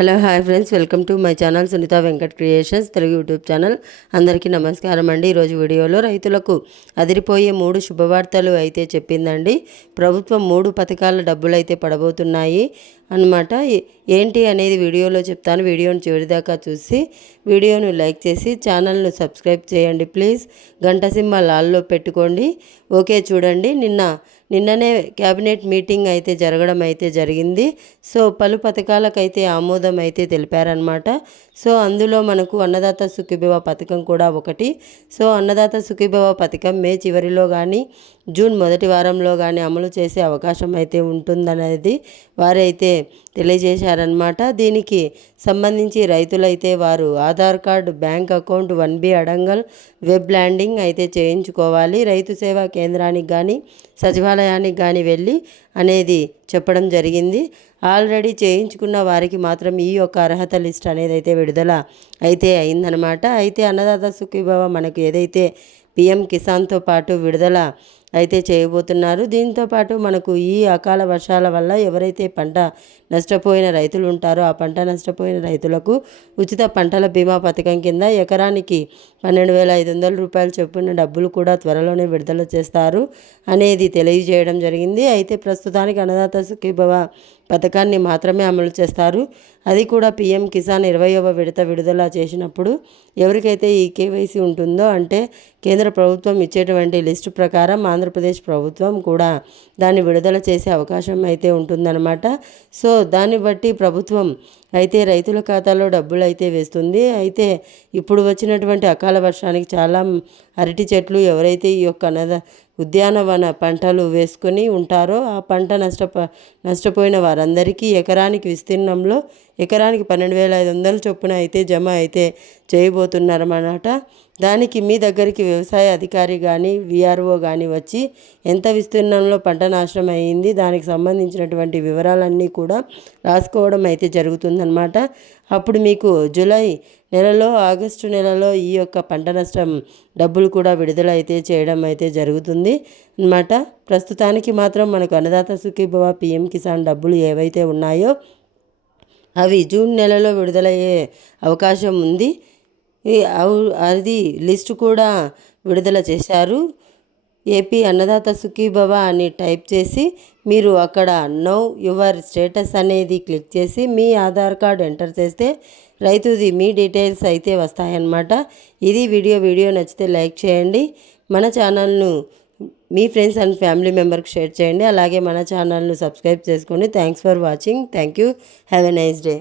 Hello hi friends, welcome to my channel Sunitha Venkat creations Telugu YouTube channel. అందరికీ నమస్కారం అండి. ఈరోజు వీడియోలో రైతులకు అదిరిపోయే 3 శుభవార్తలు అయితే చెప్పిందండి. ప్రభుత్వం 3 పథకాల డబ్బులు అయితే పడబోతున్నాయి అన్నమాట. ఏంటి అనేది వీడియోలో చెప్తాను. వీడియోని చివరిదాకా చూసి వీడియోను లైక్ చేసి ఛానల్ను సబ్స్క్రైబ్ చేయండి ప్లీజ్. గంట సింబల్ ఆల్లో పెట్టుకోండి. ఓకే, చూడండి, నిన్ననే క్యాబినెట్ మీటింగ్ అయితే జరగడం అయితే జరిగింది. సో పలు పథకాలకైతే ఆమోదం అయితే తెలిపారనమాట. సో అందులో మనకు అన్నదాత సుఖీభవ పథకం కూడా ఒకటి. సో అన్నదాత సుఖీభవ పథకం మే చివరిలో కానీ జూన్ మొదటి వారంలో కానీ అమలు చేసే అవకాశం అయితే ఉంటుందనేది వారైతే తెలియజేశారనమాట. దీనికి సంబంధించి రైతులైతే వారు Aadhaar card, bank account, 1B adangal, web landing అయితే చేయించుకోవాలి. రైతు సేవా కేంద్రానికి కానీ సచివాలయానికి కానీ వెళ్ళి అనేది చెప్పడం జరిగింది. ఆల్రెడీ చేయించుకున్న వారికి మాత్రం ఈ యొక్క అర్హత లిస్ట్ అనేది అయితే విడుదల అయితే అయిందనమాట. అయితే అన్నదాత సుఖీభవ మనకు ఏదైతే PM కిసాన్తో పాటు విడుదల అయితే చేయబోతున్నారు. దీంతో పాటు మనకు ఈ అకాల వర్షాల వల్ల ఎవరైతే పంట నష్టపోయిన రైతులు ఉంటారో ఆ పంట నష్టపోయిన రైతులకు ఉచిత పంటల బీమా పథకం కింద ఎకరానికి 12,500 రూపాయలు చొప్పున డబ్బులు కూడా త్వరలోనే విడుదల చేస్తారు అనేది తెలియజేయడం జరిగింది. అయితే ప్రస్తుతానికి అన్నదాత సుఖీభవ పథకాన్ని మాత్రమే అమలు చేస్తారు. అది కూడా PM కిసాన్ 20వ విడత విడుదల చేసినప్పుడు ఎవరికైతే ఈ KYC ఉంటుందో, అంటే కేంద్ర ప్రభుత్వం ఇచ్చేటువంటి లిస్టు ప్రకారం ఆంధ్రప్రదేశ్ ప్రభుత్వం కూడా దాన్ని విడుదల చేసే అవకాశం అయితే ఉంటుందన్నమాట. సో దాన్ని బట్టి ప్రభుత్వం అయితే రైతుల ఖాతాలో డబ్బులు అయితే వేస్తుంది. అయితే ఇప్పుడు వచ్చినటువంటి అకాల వర్షానికి చాలా అరటి చెట్లు ఎవరైతే ఈ యొక్క ఉద్యానవన పంటలు వేసుకొని ఉంటారో ఆ పంట నష్టపోయిన వారందరికీ ఎకరానికి విస్తీర్ణంలో ఎకరానికి 12,500 చొప్పున అయితే జమ అయితే చేయబోతున్నారన్నమాట. దానికి మీ దగ్గరికి వ్యవసాయ అధికారి కానీ VRO కానీ వచ్చి ఎంత విస్తీర్ణంలో పంట నాశనం అయ్యింది దానికి సంబంధించినటువంటి వివరాలన్నీ కూడా రాసుకోవడం అయితే జరుగుతుందన్నమాట. అప్పుడు మీకు జూలై నెలలో, ఆగస్టు నెలలో ఈ యొక్క పంట నష్టం డబ్బులు కూడా విడుదల అయితే చేయడం అయితే జరుగుతుంది అన్నమాట. ప్రస్తుతానికి మాత్రం మనకు అన్నదాత సుఖీభవ PM కిసాన్ డబ్బులు ఏవైతే ఉన్నాయో అవి జూన్ నెలలో విడుదలయ్యే అవకాశం ఉంది. అది లిస్టు కూడా విడుదల చేశారు. ఏపీ అన్నదాత సుఖీభవ అని టైప్ చేసి మీరు అక్కడ నో యువర్ స్టేటస్ అనేది క్లిక్ చేసి మీ ఆధార్ కార్డు ఎంటర్ చేస్తే రైతుది మీ డీటెయిల్స్ అయితే వస్తాయన్నమాట. ఇది వీడియో నచ్చితే లైక్ చేయండి. మన ఛానల్ను మీ ఫ్రెండ్స్ అండ్ ఫ్యామిలీ మెంబర్కి షేర్ చేయండి. అలాగే మన ఛానల్ను సబ్స్క్రైబ్ చేసుకోండి. Thanks for watching. Thank you. Have a nice day.